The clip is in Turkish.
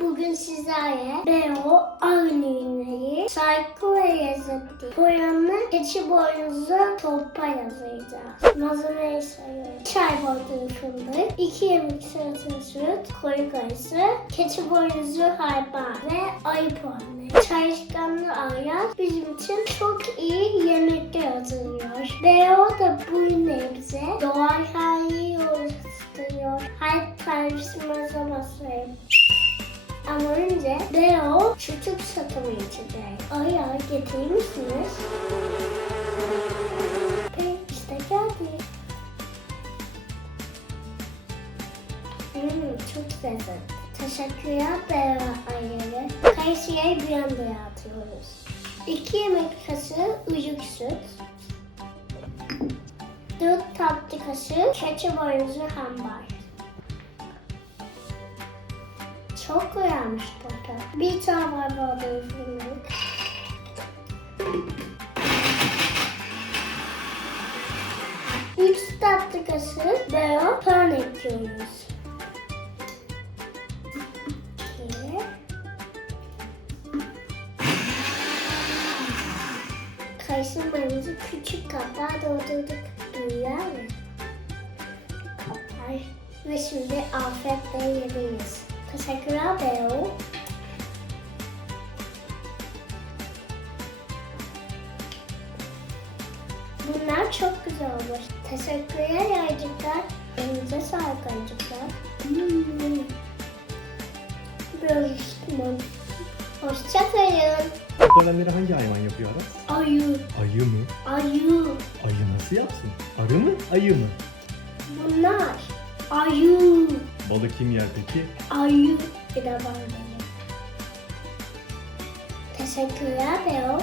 Bugün sizlerle Beo Avni'yi Saygı ve Yazıtı poyanı keçi boynuzu toppa yazacağız. Malzemeyi sayıyorum. Çay bardağı fındık, 2 yemek salata süt, koyu kayısı, keçi boynuzu hayvan ve ayı puanı. Çalışkanlı Ayaz bizim için çok iyi yemekler hazırlıyor. Beo da bu nebze doğal hali oluşturuyor. Hayat tarifimi zamasayım. Ama önce Beo küçük satımı içecek. Ayağı getirir misiniz? Peki işte geldi. Hmm, çok lezzetli. Teşekkürler Beo ayağı. Kayısıya bir anda atıyoruz. 2 yemek kaşığı ıcık süt. 4 tatlı kaşığı keçi boynuzu hambar. Çok koyarmış burada. Bir tane var. Üç tatlı kaşığı beyaz soğan ekliyoruz. İki. Küçük kaplar doldurduk. Duyuyor mu? Ve şimdi afiyetle yiyebiliriz. Beo. Bunlar çok güzel olmuş. Teşekkürler yaycıklar. Elinize sağlık yaycıklar. Hmm. Biraz ısıtmam. Hoşçakalın. Problemleri hangi hayvan yapıyor Aras? Ayı, Ayı mı? ayı. Ayı nasıl yapsın? Arı mı? Ayı mı? Bunlar ayı, Balık kim yer peki? ayı. Bir de benim. Teşekkürler Beo.